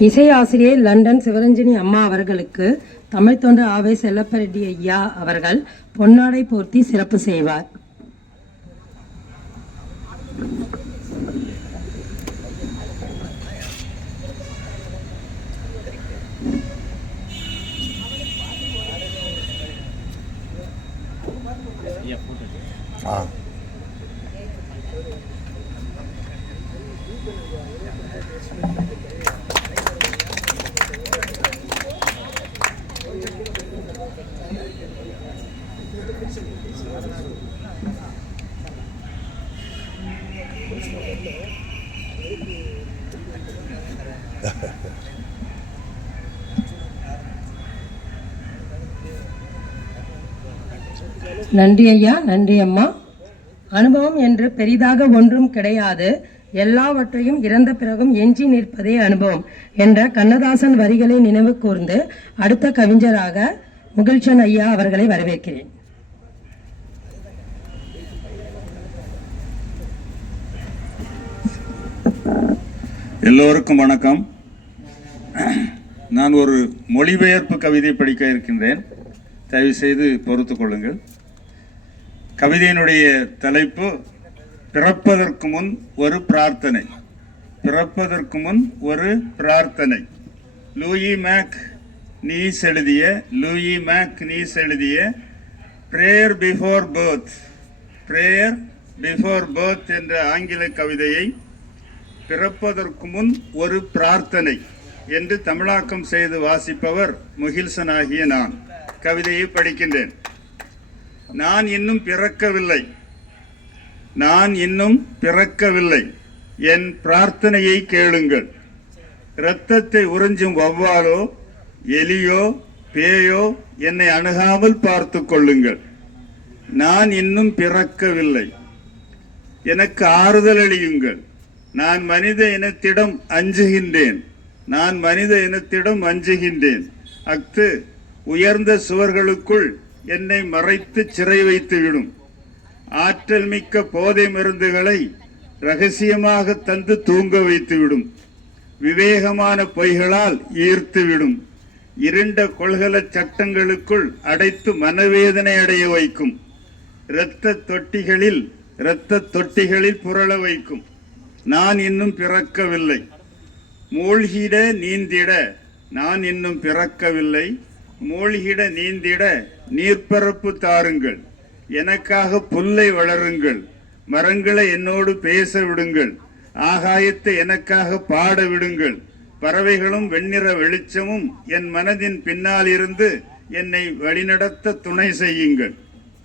இசையாசிரியை London Sivaranjani அம்மா அவர்களுக்கு தமிழ் தொண்டு ஆவை செல்லப்பரெட்டி ஐயா அவர்கள் பொன்னாடை போர்த்தி சிறப்பு செய்வார். ஆ. நன்றி ஐயா நன்றி அம்மா. அனுபவம் என்று பெரிதாக ஒன்றும் கிடையாது. எல்லாவற்றையும் இறந்த பிறகும் எஞ்சி நிற்பதே அனுபவம் என்ற கண்ணதாசன் வரிகளை நினைவு கூர்ந்து அடுத்த கவிஞராக முகில்சன் ஐயா அவர்களை வரவேற்கிறேன். எல்லோருக்கும் வணக்கம். நான் ஒரு மொழிபெயர்ப்பு கவிதை படிக்க இருக்கின்றேன். தயவு செய்து பொறுத்துக் கொள்ளுங்கள். கவிதையினுடைய தலைப்பு பிறப்பதற்கு முன் ஒரு பிரார்த்தனை. பிறப்பதற்கு முன் ஒரு பிரார்த்தனை. லூயி மேக் நீஸ் எழுதிய லூயி மேக் நீஸ் எழுதிய prayer before birth prayer before birth என்ற ஆங்கில கவிதையை பிறப்பதற்கு முன் ஒரு பிரார்த்தனை என்று தமிழாக்கம் செய்து வாசிப்பவர் முகில்சன் ஆகிய நான். கவிதையை படிக்கின்றேன். நான் இன்னும் பிறக்கவில்லை. நான் இன்னும் பிறக்கவில்லை. என் பிரார்த்தனையை கேளுங்கள். இரத்தத்தை உறிஞ்சும் வௌவாலோ எலியோ பேயோ என்னை அணுகாமல் பார்த்து கொள்ளுங்கள். நான் இன்னும் பிறக்கவில்லை. எனக்கு ஆறுதல் அளியுங்கள். நான் மனித இனத்திடம் அஞ்சுகின்றேன். நான் மனித இனத்திடம் அஞ்சுகின்றேன். அஃது உயர்ந்த சுவர்களுக்குள் என்னை மறைத்து சிறை வைத்துவிடும் ஆற்றல் மிக்க போதை மருந்துகளை ரகசியமாக தந்து தூங்க வைத்துவிடும் விவேகமான பொய்களால் ஈர்த்துவிடும் இருண்ட கொள்கல சட்டங்களுக்குள் அடைத்து மனவேதனை அடைய வைக்கும். இரத்த தொட்டிகளில் இரத்த தொட்டிகளில் புரள வைக்கும். நான் இன்னும் பிறக்கவில்லை. மூழ்கிட நீந்திட நான் இன்னும் பிறக்கவில்லை. மூழ்கிட நீந்திட நீர்ப்பரப்பு தாருங்கள். எனக்காக புல்லை வளருங்கள். மரங்களை என்னோடு பேச விடுங்கள். ஆகாயத்தை எனக்காக பாட விடுங்கள். பறவைகளும் வெண்ணிற வெளிச்சமும் என் மனதின் பின்னால் இருந்து என்னை வழிநடத்த துணை செய்யுங்கள்.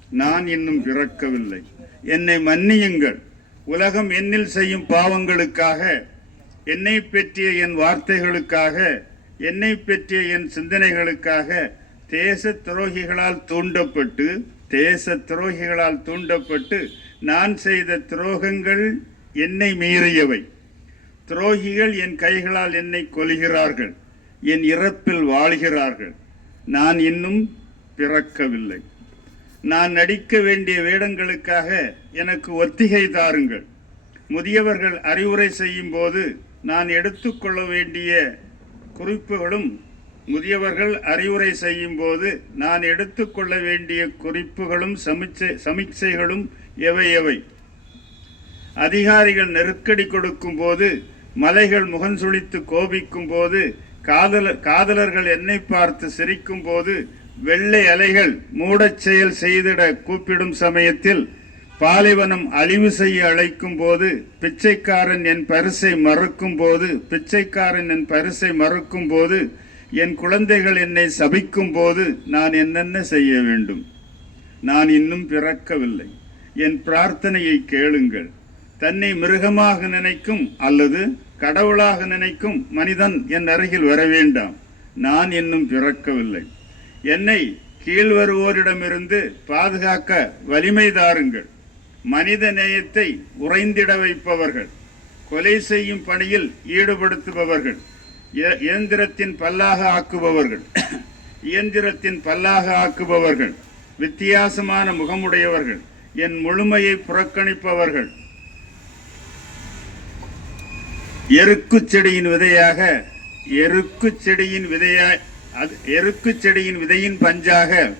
நான் இன்னும் பிறக்கவில்லை. என்னை மன்னியுங்கள். உலகம் என்னில் செய்யும் பாவங்களுக்காக என்னை பற்றிய என் வார்த்தைகளுக்காக என்னை பற்றிய என் சிந்தனைகளுக்காக தேச துரோகிகளால் தூண்டப்பட்டு தேச துரோகிகளால் தூண்டப்பட்டு நான் செய்த துரோகங்கள் என்னை மீறியவை. துரோகிகள் என் கைகளால் என்னை கொல்கிறார்கள் என் இறப்பில் வாழ்கிறார்கள். நான் இன்னும் பிறக்கவில்லை. நான் நடிக்க வேண்டிய வேடங்களுக்காக எனக்கு ஒத்திகை தாருங்கள். முதியவர்கள் அறிவுரை செய்யும் போது நான் எடுத்துக்கொள்ள வேண்டிய குறிப்புகளும் முதியவர்கள் அறிவுரை செய்யும் போது நான் எடுத்துக்கொள்ள வேண்டிய குறிப்புகளும் சமிச்சை சமிச்சைகளும் எவை எவை? அதிகாரிகள் நெருக்கடி கொடுக்கும் போது மலைகள் முகஞ்சுளித்து கோபிக்கும் போது காதல காதலர்கள் என்னை பார்த்து சிரிக்கும் போது வெள்ளை அலைகள் மூடச் செயல் செய்திட கூப்பிடும் சமயத்தில் பாலைவனம் அழிவு செய்ய அழைக்கும் போது பிச்சைக்காரன் என் பரிசை மறுக்கும் போது பிச்சைக்காரன் என் பரிசை மறுக்கும் போது என் குழந்தைகள் என்னை சபிக்கும் போது நான் என்னென்ன செய்ய வேண்டும்? நான் இன்னும் பிறக்கவில்லை. என் பிரார்த்தனையை கேளுங்கள். தன்னை மிருகமாக நினைக்கும் அல்லது கடவுளாக நினைக்கும் மனிதன் என் அருகில் வர வேண்டாம். நான் இன்னும் பிறக்கவில்லை. என்னை கீழ் வருவோரிடமிருந்து பாதுகாக்க வலிமை தாருங்கள். மனித நேயத்தை உறைந்திட வைப்பவர்கள். கொலை செய்யும் பணியில் ஈடுபடுத்துபவர்கள். இயந்திரத்தின் பல்லாக ஆக்குபவர்கள். இயந்திரத்தின் பல்லாக ஆக்குபவர்கள். வித்தியாசமான முகமுடையவர்கள். என் முழுமையை புறக்கணிப்பவர்கள். எருக்குச் செடியின் விதையாக எருக்கு செடியின் விதையாய் அது எருக்கு செடியின் விதையின் பஞ்சாக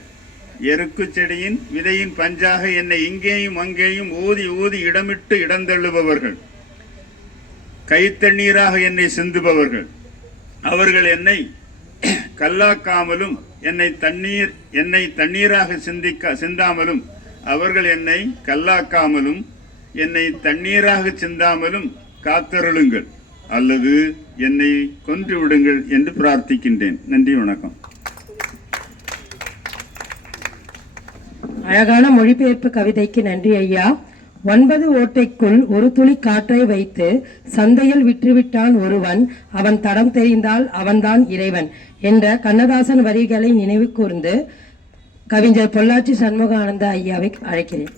எருக்கு செடியின் விதையின் பஞ்சாக என்னை இங்கேயும் அங்கேயும் ஊதி ஊதி இடமிட்டு இடந்தள்ளுபவர்கள். கைத்தண்ணீராக என்னை சிந்துபவர்கள். அவர்கள் என்னை கல்லாக்காமலும் என்னை தண்ணீர் என்னை தண்ணீராக சிந்திக்க சிந்தாமலும் அவர்கள் என்னை கல்லாக்காமலும் என்னை தண்ணீராக சிந்தாமலும் காத்தருளுங்கள் அல்லது என்னை கொன்று விடுங்கள் என்று பிரார்த்திக்கின்றேன். நன்றி வணக்கம். அழகான மொழிபெயர்ப்பு கவிதைக்கு நன்றி ஐயா. ஒன்பது ஓட்டைக்குள் ஒரு துளி காற்றை வைத்து சந்தையில் விற்றுவிட்டான் ஒருவன். அவன் தடம் தெரிந்தால் அவன்தான் இறைவன் என்ற கண்ணதாசன் வரிகளை நினைவு கூர்ந்து கவிஞர் பொள்ளாச்சி சண்முகானந்த ஐயாவை அழைக்கிறேன்.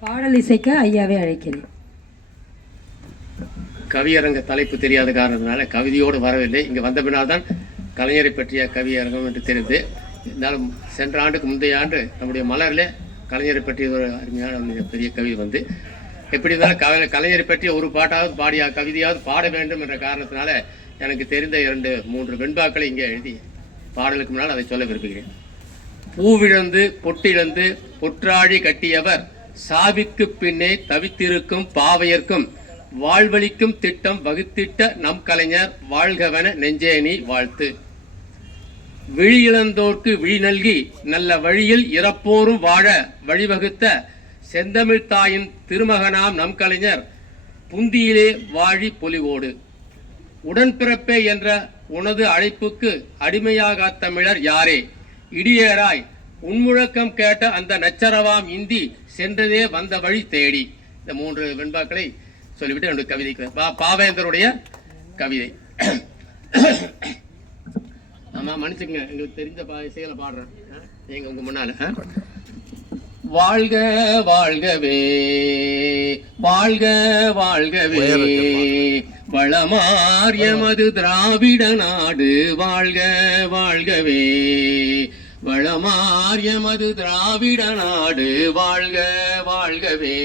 பாடல் இசைக்க ஐயாவை அழைக்கிறேன். கவியரங்க தலைப்பு தெரியாத காரணத்தினால கவிதையோடு வரவில்லை. இங்கே வந்த பின்னால்தான் கலைஞரை பற்றிய கவியரங்கம் என்று தெரிந்து இருந்தாலும் சென்ற ஆண்டுக்கு முந்தைய ஆண்டு நம்முடைய மலரில் கலைஞரை பற்றி ஒரு அருமையான பெரிய கவி வந்து எப்படி இருந்தாலும் கலை கலைஞரை பற்றி ஒரு பாட்டாவது பாடியா கவிதையாவது பாட வேண்டும் என்ற காரணத்தினால எனக்கு தெரிந்த இரண்டு மூன்று வெண்பாக்களை இங்கே எழுதி பாடலுக்கு முன்னால் அதை சொல்ல விரும்புகிறேன். பூவிழந்து பொட்டிழந்து பொற்றாழி கட்டியவர் சாவிக்கு பின்னே தவித்திருக்கும் பாவையர்க்கும் வாழ்வழிக்கும் திட்டம் வகுத்திட்ட நம் கலைஞர் வாழ்கவன நெஞ்சேனி வாழ்த்து. விழியிழந்தோர்க்கு விழி நல்கி நல்ல வழியில் இறப்போரும் வாழ வழிவகுத்த செந்தமிழ் தாயின் திருமகனாம் நம் கலைஞர் புந்தியிலே வாழி பொலிவோடு. உடன்பிறப்பே என்ற உனது அழைப்புக்கு அடிமையாக தமிழர் யாரே? இடியேறாய் உன்முழக்கம் கேட்ட அந்த நச்சரவாம் இந்தி சென்றதே வந்த வழி தேடி. இந்த மூன்று வெண்பாக்களை சொல்லிவிட்டு என்னுடைய கவிதைக்கு பா பாவேந்தருடைய கவிதை. ஆமா மன்னிச்சுங்க எங்களுக்கு தெரிஞ்ச பா இசைகளை பாடுறேன். ஆ? நீங்க உங்க முன்னால? வாழ்க வாழ்கவே வாழ்க வாழ்கவே. வளமாரியமது திராவிட நாடு வாழ்க வாழ்கவே. வளமாரியமது திராவிட நாடு வாழ்க வாழ்கவே.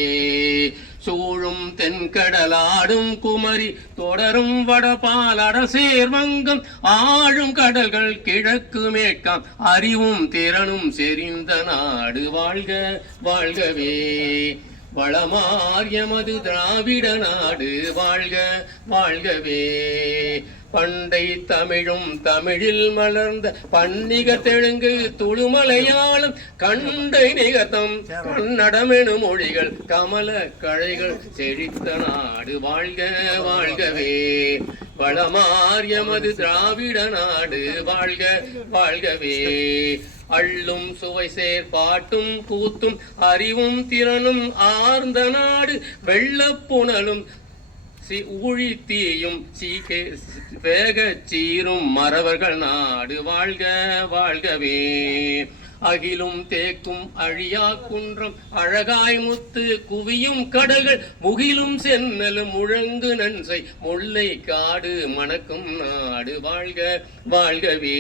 சூழும் தென்கடலாடும் குமரி தொடரும் வடபாலட சேர்வங்கம் ஆழும் கடல்கள் கிழக்கு மேற்காம் அறிவும் திறனும் செறிந்த நாடு வாழ்க வாழ்கவே. வளமாரியமது திராவிட நாடு வாழ்க வாழ்கவே. பண்டை தமிழும் தமிழில் மலர்ந்த பன்னிக தெலுங்கு துளுமலையாளம் கண்டை நிகத்தம் கன்னடமெனு மொழிகள் கமல கழைகள் செழித்த நாடு வாழ்க வாழ்கவே. வளமாரியமது திராவிட நாடு வாழ்க வாழ்கவே. அள்ளும் சுவை சேர் பாட்டும் கூத்தும் அறிவும் திறனும் ஆர்ந்த நாடு வெள்ளப்புணலும் சி ஊழி தீயும் சீக்கே வேக சீரும் மறவர்கள் நாடு வாழ்க வாழ்கவே. அகிலும் தேக்கும் அழியா குன்றம் அழகாய் முத்து குவியும் கடல்கள் முகிலும் சென்னலும் முழங்கு நன்சை முல்லை காடு மணக்கும் நாடு வாழ்க வாழ்கவே.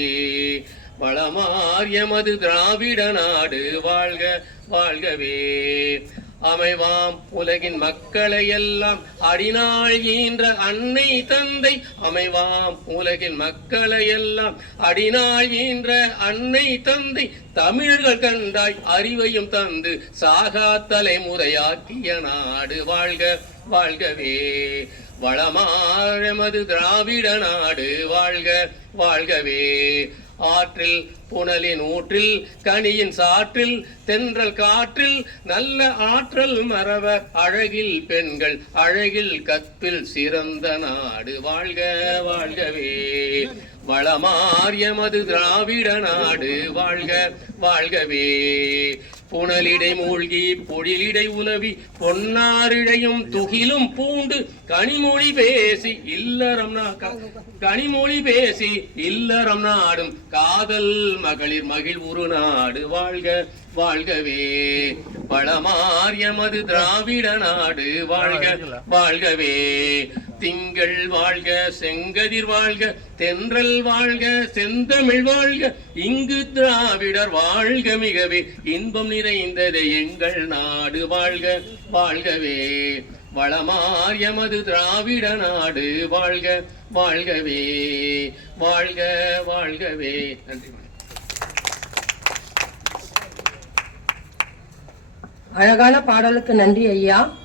வளமாரியமது திராவிட நாடு வாழ்க வாழ்கவே. அமைவாம் உலகின் மக்களை எல்லாம் அடிநாள் ஈன்ற அன்னை தந்தை. அமைவாம் உலகின் மக்களை எல்லாம் அடிநாள் ஈன்ற அன்னை தந்தை. தமிழர்கள் கண்டாய் அறிவையும் தந்து சாகா தலைமுறையாக்கிய நாடு வாழ்க வாழ்கவே. வளமாழமது திராவிட நாடு வாழ்க வாழ்கவே. ஆற்றில் புனலின் ஊற்றில் கனியின் சாற்றில் தென்றல் காற்றில் நல்ல ஆற்றல் மரவ அழகில் பெண்கள் அழகில் கற்பில் சிறந்த நாடு வாழ்க வாழ்கவே. வளமாரியமது திராவிட நாடு வாழ்க வாழ்கவே. புனலிடை மூழ்கி பொழிலிடை உலவி பொன்னாரிழையும் துகிலும் பூண்டு கனிமொழி பேசி இல்லறம் கனிமொழி பேசி இல்லறம் நாடும் காதல் மகளிர் மகிழ் உரு நாடு வாழ்க வாழ்கவே. வளமாரியமது திராவிட நாடு வாழ்க வாழ்கவே. திங்கள் வாழ்க செங்கதிர் வாழ்க தென்றல் வாழ்க செந்தமிழ் வாழ்க. இங்கு திராவிடர் வாழ்க மிகவே இன்பம் நிறைந்தது எங்கள் நாடு வாழ்க வாழ்கவே. வளமார் எமது திராவிட நாடு வாழ்க வாழ்கவே வாழ்க வாழ்கவே. நன்றி. அழகான பாடலுக்கு நன்றி ஐயா.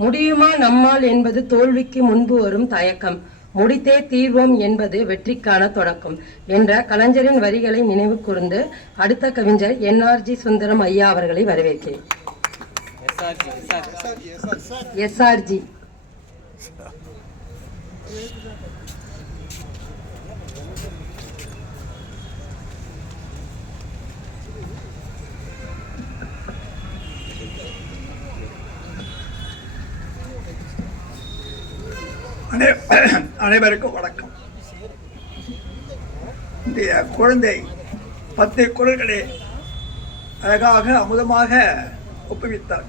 முடியுமா நம்மால் என்பது தோல்விக்கு முன்பு வரும் தயக்கம். முடித்தே தீர்வோம் என்பது வெற்றிக்கான தொடக்கம் என்ற கலைஞரின் வரிகளை நினைவு கூர்ந்து அடுத்த கவிஞர் என்ஆர்ஜி சுந்தரம் ஐயா அவர்களை வரவேற்கிறேன். எஸ்ஆர்ஜி அனை- அனைவருக்கும் வணக்கம். இந்த குழந்தை பத்து குரல்களை அழகாக அமுதமாக ஒப்புவித்தார்.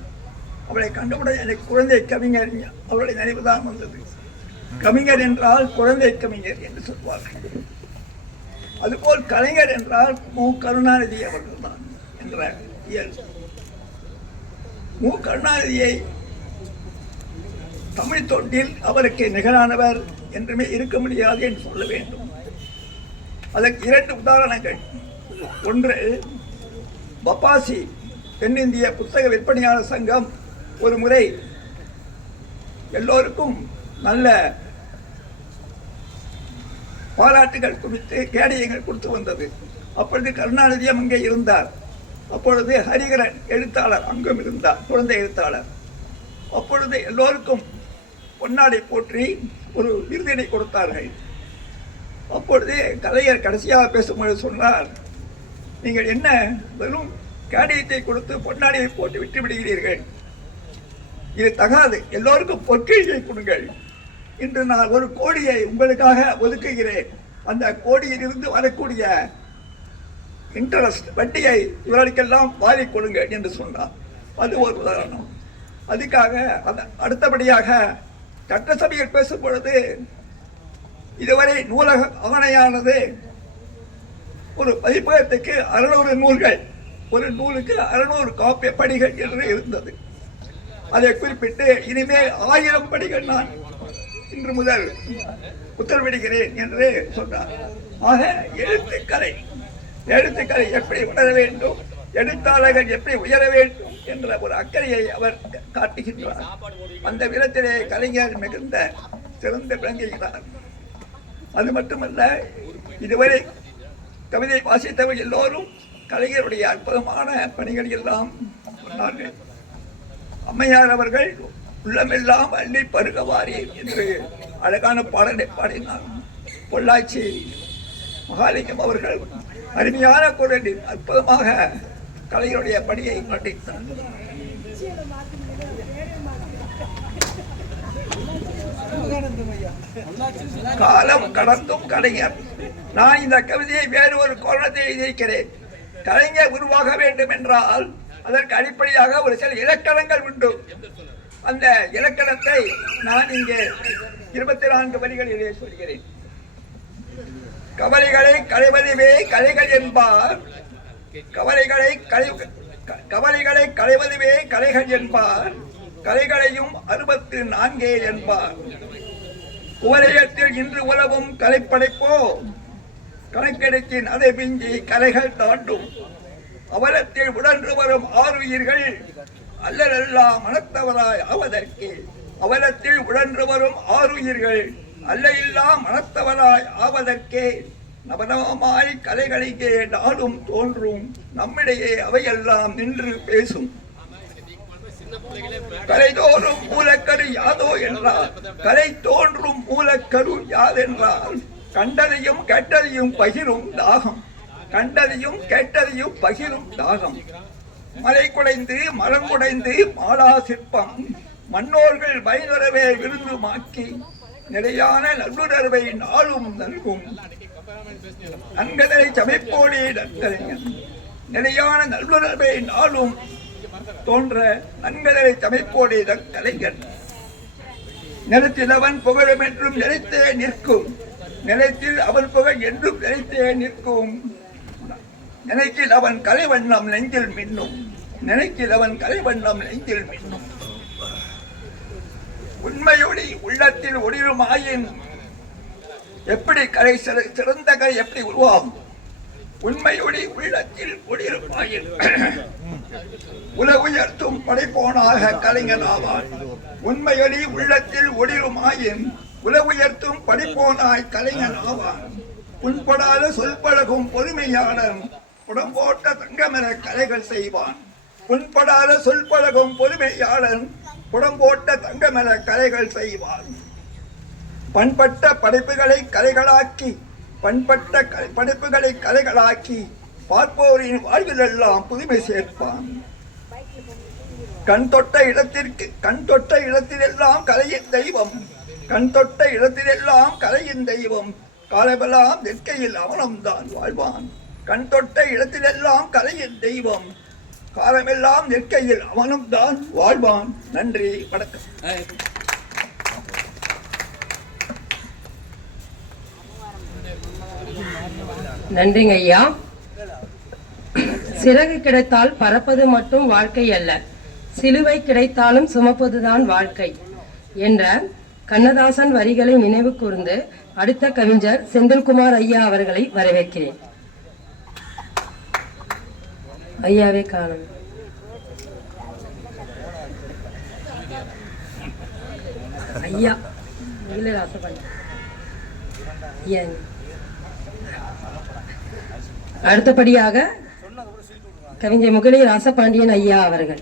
அவளை கண்டவுடன் எனக்கு குழந்தை கவிஞர் அவருடைய நினைவுதான் வந்தது. கவிஞர் என்றால் குழந்தை கவிஞர் என்று சொல்வார்கள். அதுபோல் கலைஞர் என்றால் மு. கருணாநிதி அவர்கள்தான் என்ற இயல். மு. கருணாநிதியை தமிழ் தொண்டில் அவருக்கு நிகரானவர் என்றுமே இருக்க முடியாது என்று சொல்ல வேண்டும். அதற்கு இரண்டு உதாரணங்கள். ஒன்று பப்பாசி தென்னிந்திய புத்தக விற்பனையாளர் சங்கம் ஒரு முறை எல்லோருக்கும் நல்ல பாராட்டுகள் குவித்து கேடயங்கள் கொடுத்து வந்தது. அப்பொழுது கருணாநிதியம் அங்கே இருந்தார். அப்பொழுது ஹரிகரன் எழுத்தாளர் அங்கும் இருந்தார் குழந்தை எழுத்தாளர். அப்பொழுது எல்லோருக்கும் பொன்னாடை போற்றி ஒரு விருதினை கொடுத்தார்கள். அப்பொழுது கலைஞர் கடைசியாக பேசும்போது சொன்னார் நீங்கள் என்ன வெறும் கேடயத்தை கொடுத்து பொன்னாடியை போட்டு விட்டு விடுகிறீர்கள்? இது தகாது. எல்லோருக்கும் பொற்கிழியை கொடுங்கள். இன்று நான் ஒரு கோடியை உங்களுக்காக ஒதுக்குகிறேன். அந்த கோடியிலிருந்து வரக்கூடிய இன்ட்ரெஸ்ட் வட்டியை இவர்களுக்கெல்லாம் வாரி கொடுங்கள் என்று சொன்னார். அது ஒரு உதாரணம். அதுக்காக அந்த அடுத்தபடியாக சட்டசபையில் பேசும் பொழுது இதுவரை நூலக ஆணையானது ஒரு பதிப்பகத்துக்கு அறுநூறு நூல்கள் ஒரு நூலுக்கு அறுநூறு காப்பிய படிகள் என்று இருந்தது. அதை குறிப்பிட்டு இனிமேல் ஆயிரம் படிகள் நான் இன்று முதல் உத்தரவிடுகிறேன் என்று சொன்னார். ஆக எழுத்துக்கலை எழுத்துக்கலை எப்படி உணர வேண்டும் எழுத்தாளர்கள் எப்படி உயர வேண்டும் என்ற ஒரு அக்கறையை அவர் காட்டுகின்றார். அந்த விதத்திலே கலைஞர் மிகுந்த சிறந்து விளங்குகிறார். அது மட்டுமல்ல இதுவரை கவிதை வாசித்தவர் எல்லோரும் கலைஞருடைய அற்புதமான பணிகள் எல்லாம் சொன்னார்கள் அம்மையார் அவர்கள் உள்ளமெல்லாம் அள்ளி பருகவாரி என்று அழகான பாடலை பாடினார். பொள்ளாச்சி மகாலிங்கம் அவர்கள் அருமையான குரலில் அற்புதமாக கலைஞருடைய பணியை காட்டினார் காலம் கடந்தும் கலைஞர். நான் இந்த கவிதையை வேறு ஒரு கோணத்தில் எழுதியிருக்கிறேன். கலைஞர் உருவாக வேண்டும் என்றால் அதற்கு அடிப்படையாக ஒரு சில இலக்கணங்கள் உண்டு. அந்த இலக்கணத்தை நான் இங்கே இருபத்தி நான்கு வரிகளிலே சொல்கிறேன். கவலைகளை களைவதுவே கலைகள் என்பார். கவலைகளை கலை க- கவலைகளை களைவதுவே கலைகள் என்பார். கலைகளையும் அறுபத்து நான்கே என்பார். உலகத்தில் இன்று உலவும் கலைப்படைப்போ? கணக்கெடுக்கின் அதை கலைகள் தாண்டும். அவலத்தில் உடன்று வரும் ஆறுயிர்கள் அல்லலல்லா மனத்தவராய் ஆவதற்கு. அவலத்தில் உடன்று வரும் ஆறுயிர்கள் அல்ல இல்லா மனத்தவராய் ஆவதற்கே. நவநவமாய் கலைகளிலே நாளும் தோன்றும். நம்மிடையே அவையெல்லாம் நின்று பேசும். கலை தோறும் மூலக்கரு யாதோ என்றால் கலை தோன்றும் மூலக்கரு யாதென்றால் கண்டதையும் கெட்டதையும் பகிரும் தாகம். கண்டதையும் கெட்டதையும் பகிரும் தாகம். மலை குடைந்து மரம் குடைந்து மாலா சிற்பம். மன்னோர்கள் பயனுறவே விருந்துமாக்கி நிலையான நல்லுணர்வை நாளும் நல்கும். நன்கதை சமைப்போடே நிலையான நல்லுணர்வை நாளும் தோன்ற நன்கதை சமைப்போடே கலைஞன் நிலத்தில் அவன் புகழும் என்றும் நிலைத்தே நிற்கும். நிலத்தில் அவன் புகழ் என்றும் நிலைத்தே நிற்கும். நினைக்கில் அவன் கலைவண்ணம் நெஞ்சில் மின்னும். நினைக்கில் அவன் கலைவண்ணம் நெஞ்சில் மின்னும். உண்மையொளி உள்ளத்தில் ஒளிருமாயின் எப்படி கரை சிறந்த கரை எப்படி உருவாகும்? உண்மையொளி உள்ளத்தில் ஒளிருமாயின் உலகுயர்த்தும் படைப்போனாக கலைஞன் ஆவான். உண்மையொலி உள்ளத்தில் ஒளிருமாயின் உலகுயர்த்தும் படிப்போனாய் கலைஞனாவான் புண்படாத சொல்பழகும் பொறுமையாளன் புடம்போட்ட தங்கமென கலைகள் செய்வான். புண்படாத சொல்பழகும் பொறுமையாளன் புடம்போட்ட தங்கமென கலைகள் செய்வான். பண்பட்ட படைப்புகளை கலைகளாக்கி பண்பட்ட படைப்புகளை கலைகளாக்கி பார்ப்போரின் வாழ்விலெல்லாம் புதுமை சேர்ப்பான். கண் தொட்ட இடத்திற்கு கண் தொட்ட இடத்திலெல்லாம் கலையின் தெய்வம். கண் தொட்ட இடத்திலெல்லாம் கலையின் தெய்வம். காலமெல்லாம் நிற்கையில் அவனம்தான் வாழ்வான். கண் தொட்ட இடத்திலெல்லாம் கலையின் தெய்வம். காலமெல்லாம் நிற்கையில் அவனும் தான் வாழ்வான். நன்றி வணக்கம். நன்றிங்க ஐயா. சிறகு கிடைத்தால் பறப்பது மட்டும் வாழ்க்கை அல்ல. சிலுவை கிடைத்தாலும் சுமப்பதுதான் வாழ்க்கை என்ற கண்ணதாசன் வரிகளை நினைவு கூர்ந்து அடுத்த கவிஞர் செந்தில்குமார் ஐயா அவர்களை வரவேற்கிறேன். ஐயாவே காணும். ஐயா இல்லை ஐயா அடுத்தபடியாக கவிஞர் முகலி ராசபாண்டியன் ஐயா அவர்கள்.